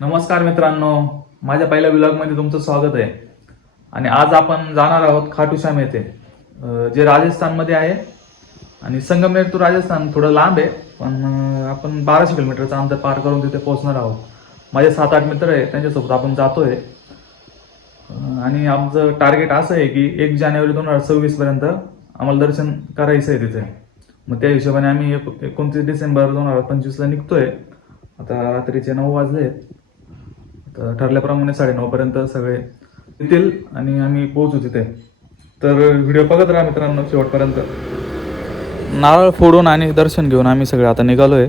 नमस्कार मित्रांनो, माझ्या पहिल्या ब्लॉगमध्ये तुमचं स्वागत आहे. आणि आज आपण जाणार आहोत खाटू श्याम येथे, जे राजस्थानमध्ये आहे. आणि संगमनेर टू राजस्थान थोडं लांब आहे, पण आपण 1200 किलोमीटरचं अंतर पार करून तिथे पोहोचणार आहोत. माझे 7-8 मित्र आहे, त्यांच्यासोबत आपण जातोय. आणि आमचं टार्गेट असं आहे की 1 जानेवारी 2026 पर्यंत आम्हाला दर्शन करायचं आहे तिथे. मग त्या हिशोबाने आम्ही 29 डिसेंबर 2025ला निघतोय. आता रात्रीचे 9 वाजले. तर ठरल्याप्रमाणे 9:30 पर्यंत सगळे येतील आणि आम्ही पोहोचू तिथे. तर व्हिडिओ बघत राहा मित्रांनो शेवटपर्यंत. नारळ फोडून आणि दर्शन घेऊन आम्ही सगळे आता निघालोय.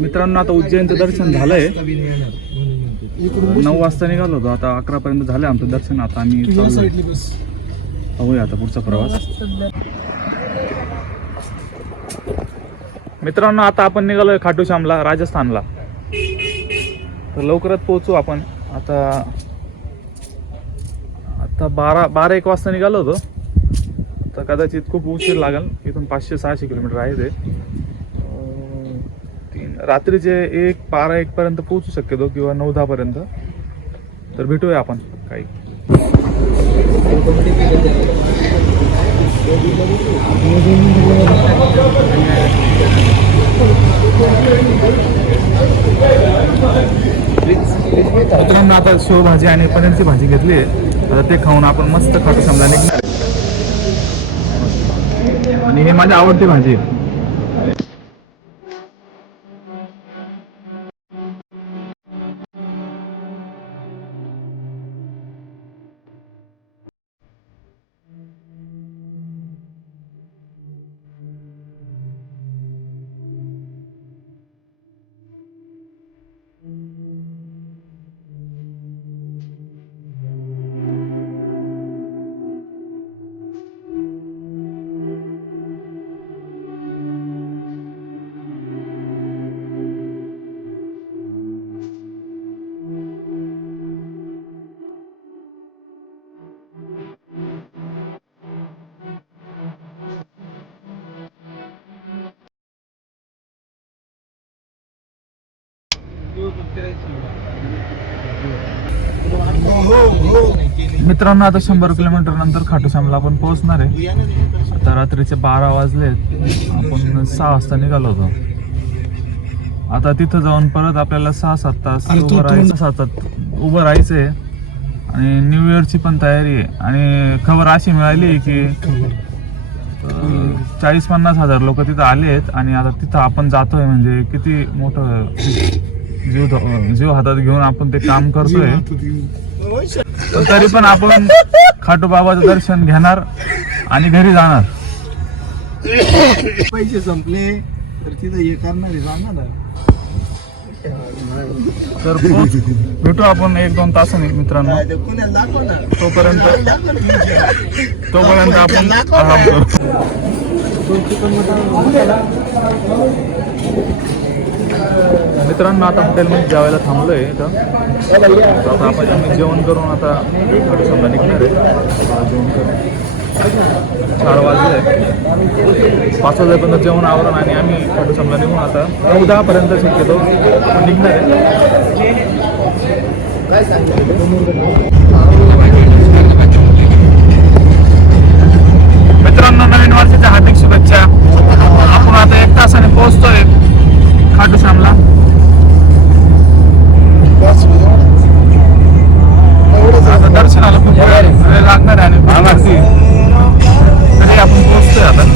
मित्रांनो, आता उज्जैनचं दर्शन झालंय. 9 वाजता निघालो होतो, आता 11 पर्यंत झालं आमचं दर्शन. आता आम्ही पाहूया आता पुढचा प्रवास. मित्रांनो, आता आपण निघालोय खाटू श्यामला, राजस्थानला. तर लवकरच पोहोचू आपण. आता 12-1 वाजता निघालो होतो. तर कदाचित खूप उशीर लागेल. इथून 500-600 किलोमीटर आहे ते. रात्रीचे 12-1 पर्यंत पोहोचू शक्यतो, किंवा 9-10 पर्यंत. तर भेटूया आपण काही. आता शेवभाजी आणि पनीरची भाजी घेतली आहे. आता ते खाऊन आपण मस्त खाटू श्यामला निघणार. आणि हे माझी आवडती भाजी आहे. मित्रांनो, आता 100 किलोमीटर नंतर खाटू श्यामला आपण पोहोचणार आहे. आता रात्रीचे 12 वाजले. आपण 6 वाजता निघालो होतो. आता तिथं जाऊन परत आपल्याला 6-7 तास उभं राहायचंय. आणि न्यू इयरची पण तयारी आहे. आणि खबर अशी मिळाली की 40-50 हजार लोक तिथं आले आहेत. आणि आता तिथं आपण जातोय म्हणजे किती मोठं जीव हातात घेऊन आपण ते काम करतोय. तरी पण आपण खाटू बाबाचं दर्शन घेणार आणि घरी जाणार. पैसे संपले तर तिथं हे करणार आहे, सांगा ना. तर भेटू आपण 1-2 तासांनी मित्रांनो. तोपर्यंत आपण आराम करू. मित्रांनो, आता हॉटेलमध्ये जेवायला थांबलोय इथं. आता आपण जेवण करून आता खाटू श्यामला निघणार आहे. जेवण करून 4 वाजले. 5 वाजेपर्यंत जेवण आवरण आणि आम्ही खाटू श्यामला निघून आता 9-10 पर्यंत शक्यतो निघणार आहे. मित्रांनो, नवीन वर्षाच्या हार्दिक शुभेच्छा. आपण आता 1 तासाने पोहोचतोय खाटू श्यामला? बस आता दर्शनाला खूप वेळ लागणार आहे आणि खूप गर्दी आहे. तरी आपण पोहोचतोय आता.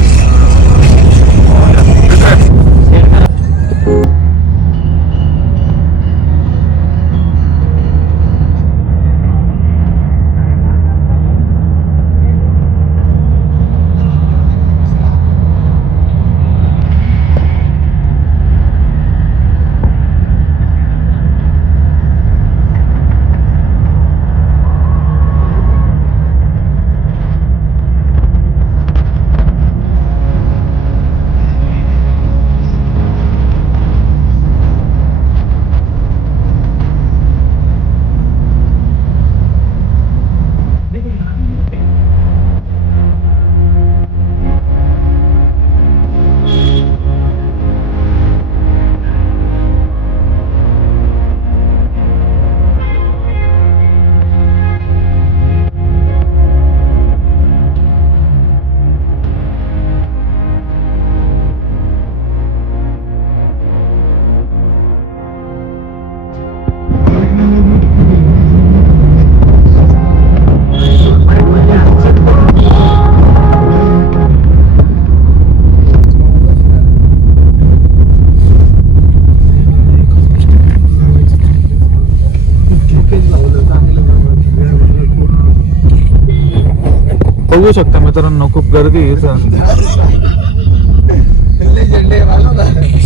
बघू शकता मित्रांनो, खूप गर्दी आहे इथं.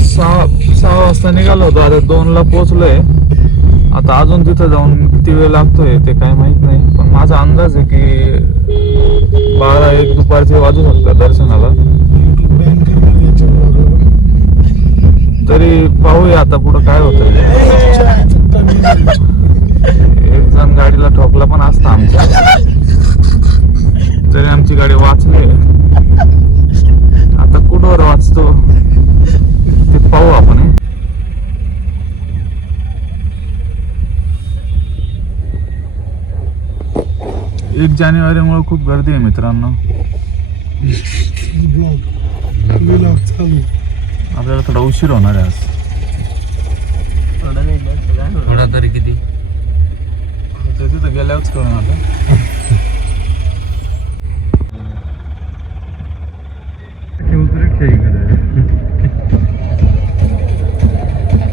सहा वाजता निघालो होतो, आता 2ला पोहोचलोय. आता अजून तिथं जाऊन किती वेळ लागतोय ते काय माहित नाही, पण माझा अंदाज आहे की 12-1 दुपारचे वाजू शकतात दर्शनाला. तरी पाहूया आता पुढं काय होतं. एक जण गाडीला ठोकला पण असता आमच्या, तरी आमची गाडी वाचली. आता कुठवर वाचतो ते पाहू आपण. 1 जानेवारीमुळे खूप गर्दी आहे मित्रांनो. आपल्याला थोडा उशीर होणार आहे आज. थोडा तरी किती तिथं गेल्यावरच कळून आता.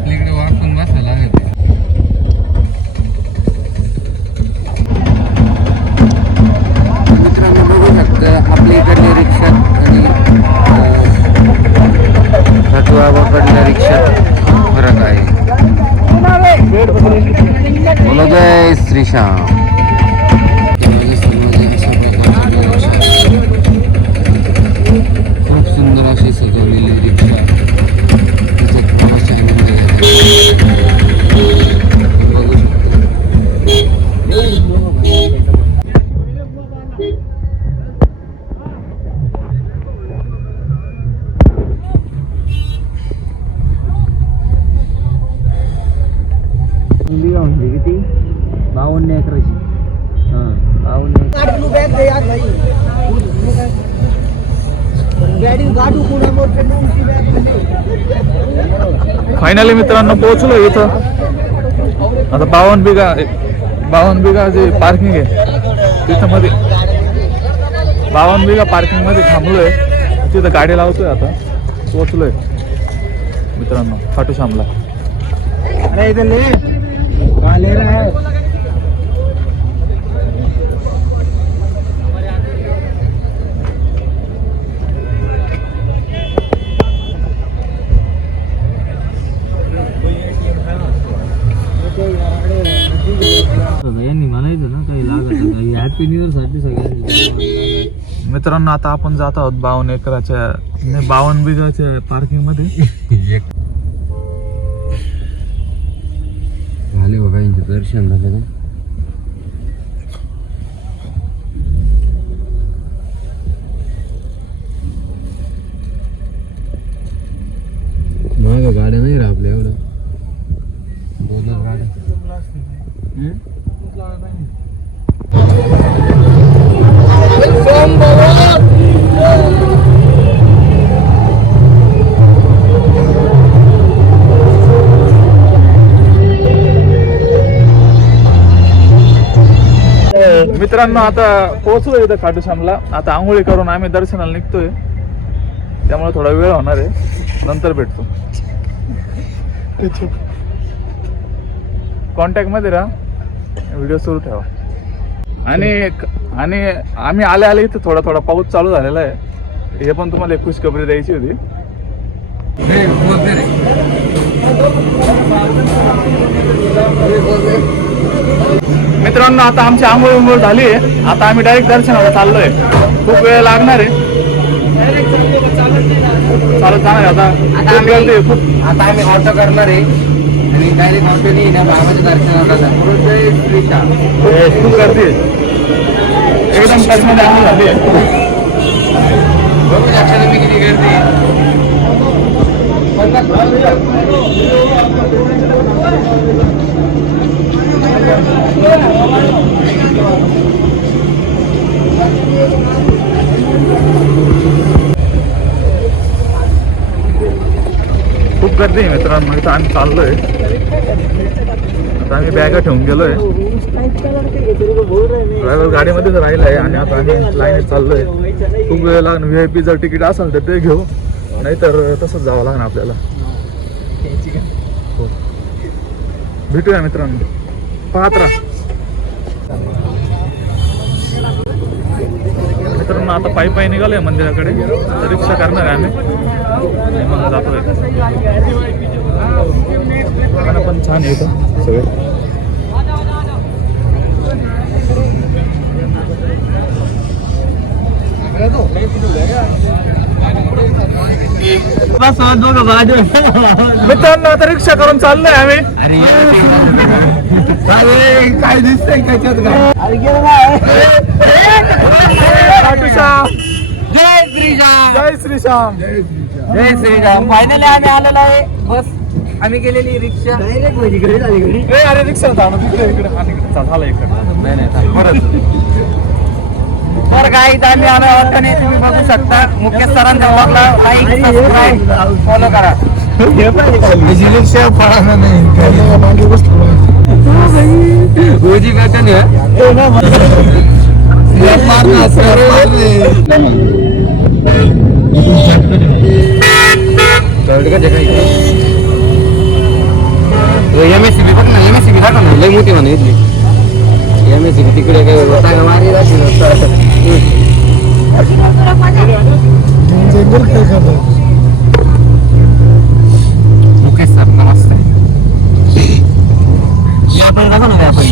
इकडे वाकून बसायला लागेल. मित्रांनो बघू शकता आपल्या इकडल्या रिक्षात आणि बाबाकडल्या रिक्षात फरक आहे. बोलो जय श्रीश्याम. खूप सुंदर अशी सजवलेली रिक्षा. त्याच्यात प्रवास आनंद बघू शकतो. किती 52 एकराची. हां 52. फायनली मित्रांनो पोहोचलो इथं. आता 52 बिघा जे पार्किंग आहे तिथं मध्ये 52 बिघा पार्किंग मध्ये थांबलोय. तिथं गाडी लावतोय. आता पोहोचलोय मित्रांनो खाटू श्यामला. अरे इधर ले कहाँ ले रहा है. यांनी म्हणायचं ना काही लागत काही हॅपी न्यू इयर साठी सगळ्यांनी. मित्रांनो आता आपण जात आहोत 52 एकराच्या 52 बिघाच्या पार्किंग मध्ये. झाले बघा यांचे दर्शन झालं का. मागं गाड्या नाही रा आपल्या एवढं. 2 गाड्या. मित्रांनो आता पोहोचलो इथं खाटूश्यामला. आता आंघोळी करून आम्ही दर्शनाला निघतोय, त्यामुळे थोडा वेळ होणार आहे, नंतर भेटतो. कॉन्टॅक्ट मध्ये राहा, व्हिडिओ सुरू ठेवा. आणि आम्ही आले इथं थोडा थोडा पाऊस चालू झालेला आहे. हे पण तुम्हाला एक खुशखबरी द्यायची होती. मित्रांनो आता आमची आंघोळ झाली आहे. आता आम्ही डायरेक्ट दर्शनाला चाललोय. खूप वेळ लागणार आहे, चालत जाणार आहे. आता आम्ही ऑटो करणार आहे आणि डायरेक्ट ऑटोने बाबाच्या दर्शनाला खूप गर्दी आहे. एकदम टचमध्ये आंघोळ झाली आहे. बघू शकता तुम्ही किती गर्दी आहे. खूप गर्दी आहे मित्रांनो. इथं आम्ही चाललोय. आता आम्ही बॅगा ठेवून गेलोय. ड्रायव्हर गाडीमध्येच राहिलाय आणि आता आम्ही लाईनीत चाललोय. खूप वेळ लागणार. VIP जर तिकीट असेल तर ते घेऊ, नाहीतर तसंच जावं लागणार आपल्याला. हो. भेटूया मित्रांनो, पाहत राहा. मित्रांनो आता पायी निघालोय मंदिराकडे. आता रिक्षा करणार आहे आम्ही आणि मग जातोय. पण छान आहे इथं सगळे. मित्रांनो आता रिक्षा करून चाललोय आम्ही. काय दिसतंय त्याच्यात काय? जय श्रीराम. जय श्रीराम. जय श्रीराम. फायनली आम्ही आलेलो आहे. बस आम्ही गेलेली रिक्षा डायरेक्ट माझी घरी झाली. घरी अरे रिक्षा इकडे झालं इकडे. नाही परत. तर काय इथं आम्ही आलो आहोत आणि तुम्ही बघू शकता. मुकेश सरांच्या ब्लॉगला लाईक सबस्क्राईब फॉलो करा. रिक्षा पळाला नाही. ओजी का नाही MSCB बघ ना. MSCB दाखव ना, लय मोठी म्हणा इथली. MSCB तिकडे काय होता मारी राहते. मुकेश सर नमस्ते. व्यापारी दाखव ना, व्यापारी.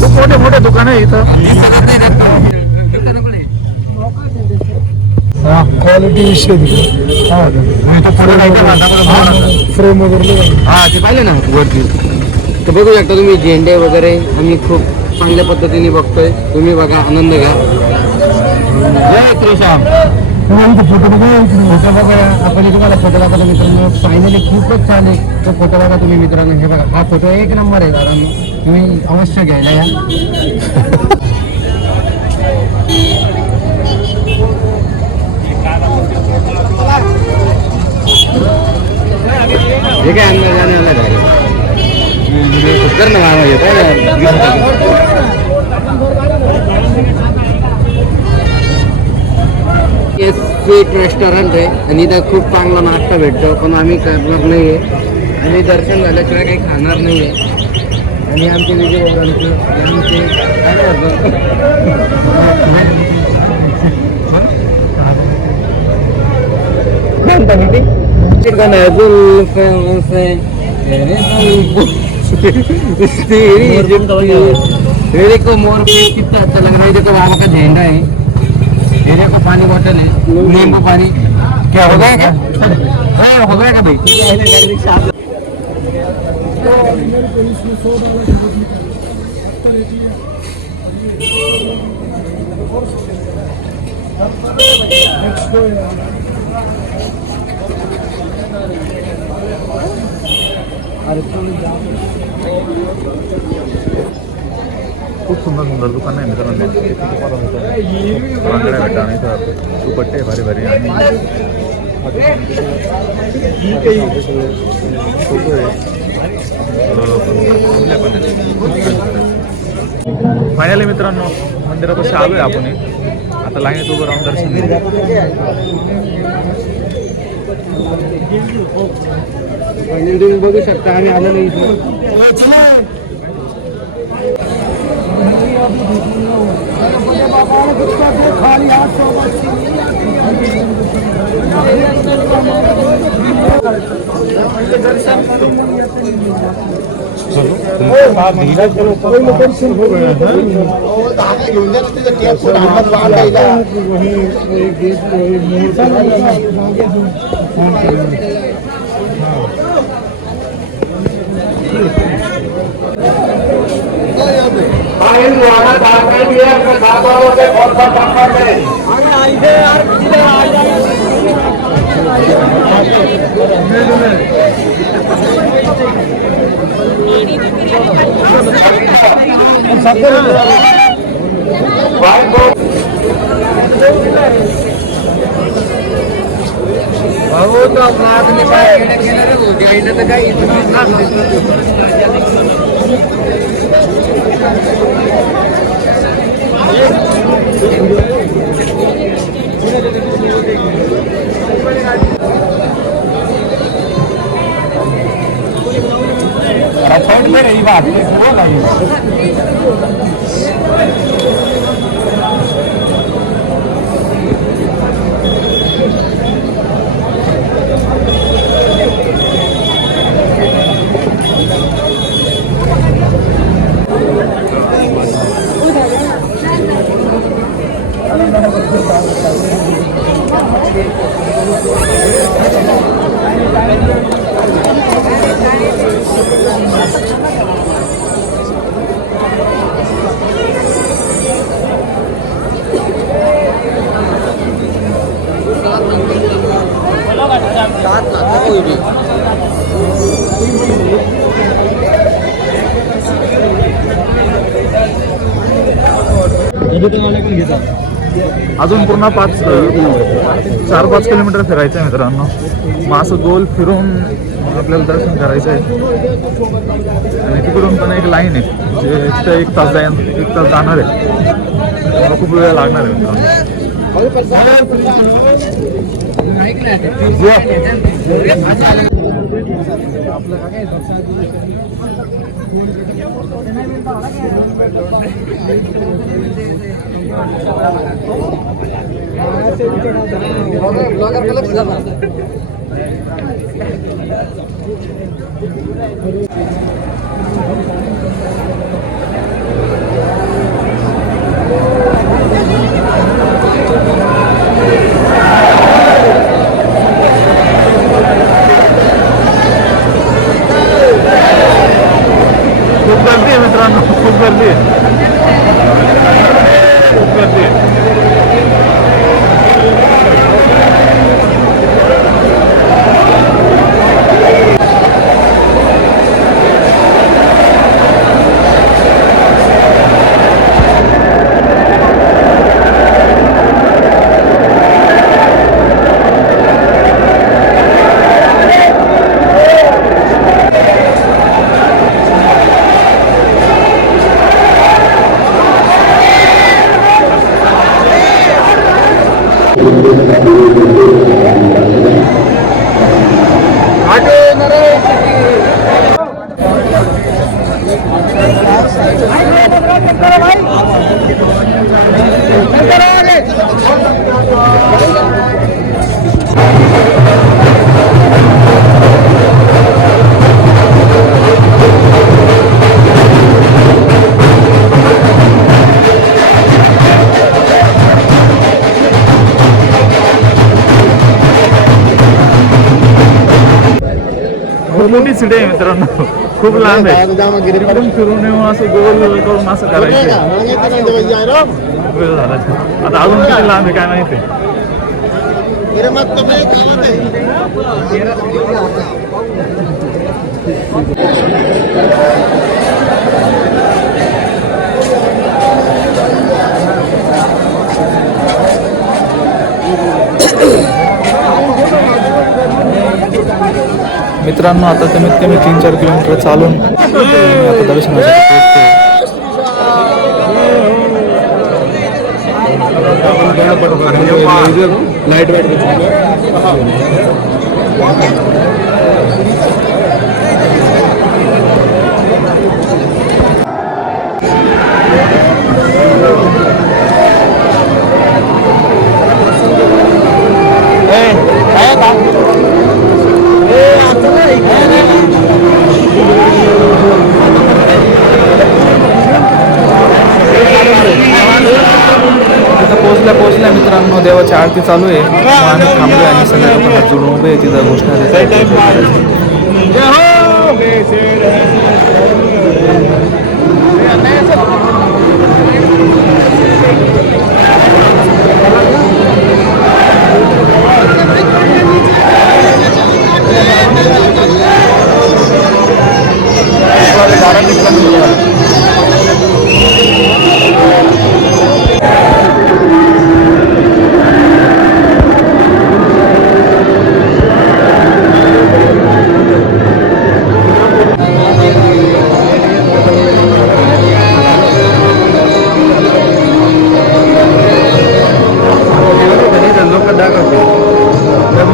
खूप मोठे दुकान आहे इथं. क्वालिटी विषय फ्रेम वगैरे. हा ते पाहिलं ना वरती. तर बघू शकता तुम्ही झेंडे वगैरे आम्ही खूप चांगल्या पद्धतीने बघतोय. तुम्ही बघा, आनंद घ्या. जय श्रीराम. फोटो बघा. आपण तुम्हाला फोटो दाखवतो मित्रांनो. फायनली खूपच छान आहे तो फोटो बघा तुम्ही मित्रांनो. हे बघा, हा फोटो एक नंबर आहे दादा. तुम्ही अवश्य घ्यायला या. हे काय अंदाज जाणे आला कर ना मामा येत स्वीट रेस्टॉरंट आहे आणि इथं खूप चांगला नाश्ता भेटतो. पण आम्ही करणार नाही आहे आणि दर्शन झाल्याशिवाय काही खाणार नाही आहे. आणि आमचे विजय आमचे मेरे को मोर पे कितना अच्छा लग रहा है. देखो बाबा का झंडा है. मेरे को पानी बॉटल है, नींबू पानी. क्या हो गया? क्या हो गया? भाई खूप सुंदर दुकान आहे मित्रांनो. बांगड्या भेटा आणि दुपट्टे भारी भारी आणि फोटो आहे. फायनली मित्रांनो मंदिरापाशी आलोय आपण आता लाईनीत उभं राहून दर्शन घेऊ. तुम्ही बघू शकता आम्ही आलो नाही भाऊ तो आपला काही में रही बात अजून पूर्ण 4-5 किलोमीटर फिरायचं आहे मित्रांनो. मग असं गोल फिरून आपल्याला दर्शन करायचं आहे. आणि तिकडून पण एक लाईन आहे जे तिथं 1 तास जाणार आहे. मला खूप वेळ लागणार आहे मित्रांनो. खूप गर्दी आहे मित्रांनो, खूप गर्दी आहे, खूप गर्दी आहे. खूप मोठी सीट आहे मित्रांनो, खूप लांब आहे. फिरून फिरून येऊन असं गोल करून असं करायचं. वेळ झाला आता, अजून किती लांब आहे काय माहिती. मित्रांनो आता कमीत कमी 3-4 किलोमीटर चालून आम्ही आता दर्शनासाठी पोहोचतोय. लाईट वाईट पोहोचल्या मित्रांनो. देवाची आरती चालू आहे. आम्ही थांबलोय आणि सगळे लोक हात जोडून उभे आहे तिथं घोषणा देतात.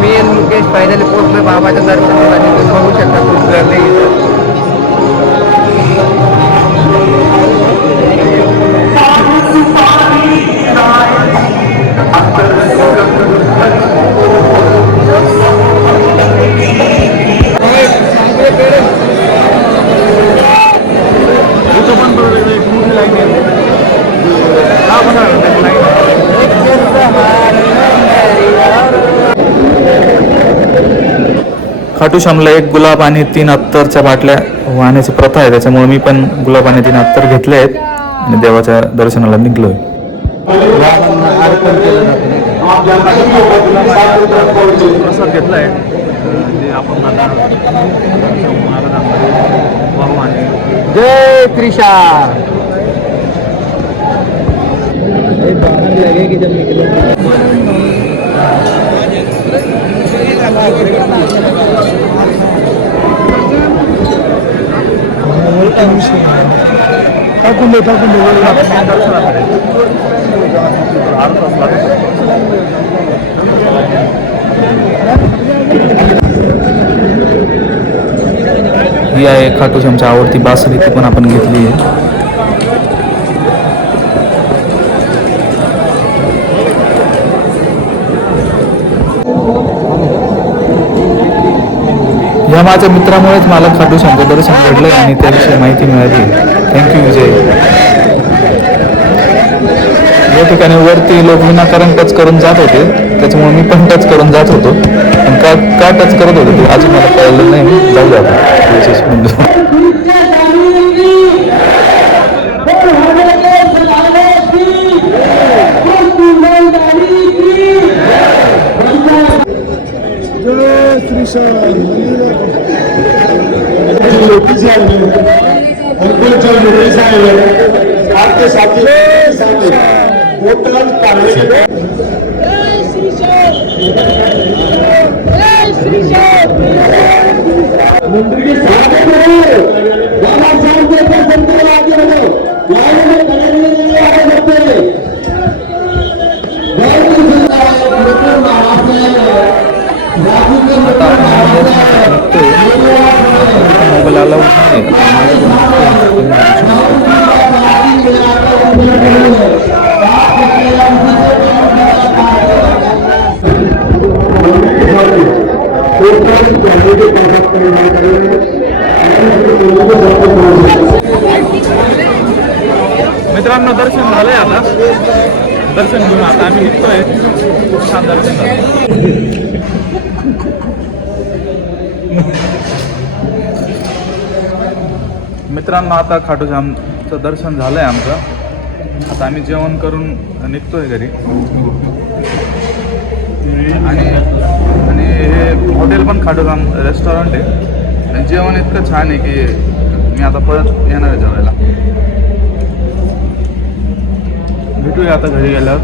मी आणि मुकेश फायनली पोहोचलो बाबाच्या दर्शनासाठी. तुम्ही बघू शकता खूप गर्दी आहे इथं. खाटू श्यामला 1 गुलाब आणि 3 अत्तरच्या बाटल्या वाहण्याची प्रथा आहे, त्याच्यामुळे मी पण गुलाब आणि 3 अत्तर घेतले आहेत आणि देवाच्या दर्शनाला निघलोय. प्रसाद घेतलाय आपण जय त्रिशा. लगेगी जब निकले. ही आहे खाटू श्यामची आवडती बासरी, ती पण आपण घेतली आहे. या माझ्या मित्रामुळेच मला खाटू श्यामचं दर्शन घडलंय आणि त्याविषयी माहिती मिळाली. थँक्यू विजय. या ठिकाणी वरती लोक विनाकारण टच करून जात होते, त्याच्यामुळे मी पण टच करून जात होतो. पण का टच करत होते ते अजून मला कळलं नाही. जाऊ द्या विशेष म्हणजे. आपके साथी होटल मंदिर के साथ बाबा साहब के दर्शन के आगे बढ़ो. लाइन में खड़े नहीं आगे बढ़ते. मोबाईल अलाउड मित्रांनो दर्शन झालंय. आता दर्शन घेऊन आता आम्ही निघतोय. खूप छान दर्शन झालं. मित्रांनो आता खाटू श्यामचं दर्शन झालंय आमचं. आता आम्ही जेवण करून निघतोय घरी. आणि हे हॉटेल पण खाटू श्याम रेस्टॉरंट आहे. आणि जेवण इतकं छान आहे की मी आता परत येणार आहे जेवायला. भेटूया आता घरी गेल्यावर.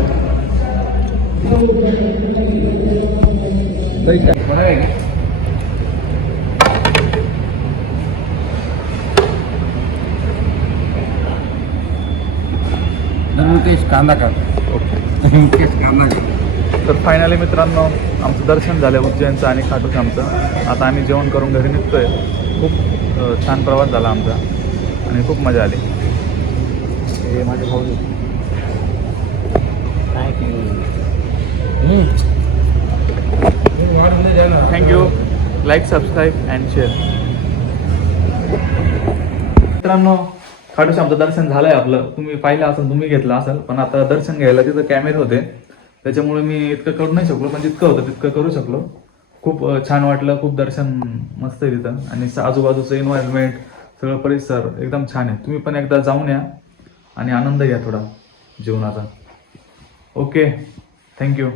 मुकेश कांदा का मुकेश कांदा का. तर फायनली मित्रांनो आमचं दर्शन झालं उज्जैनचं आणि खाटूश्यामचं. आता आम्ही जेवण करून घरी निघतोय. खूप छान प्रवास झाला आमचा आणि खूप मजा आली. हे माझे भाऊ thank you. Like subscribe and share. मित्रांनो खाटूश्यामचं दर्शन झालंय आपलं. तुम्ही पाहिलं असेल, तुम्ही घेतलं असेल, पण आता दर्शन घ्यायला तिथं कॅमेरे होते त्याच्यामुळे मी इतकं करू नाही शकलो, पण जितकं होतं तितकं करू शकलो. खूप छान वाटलं. खूप दर्शन मस्त आहे तिथं आणि आजूबाजूचं एन्व्हायरमेंट सगळं परिसर एकदम छान आहे. तुम्ही पण एकदा जाऊन या आणि आनंद घ्या थोडा जीवनाचा. Okay, thank you.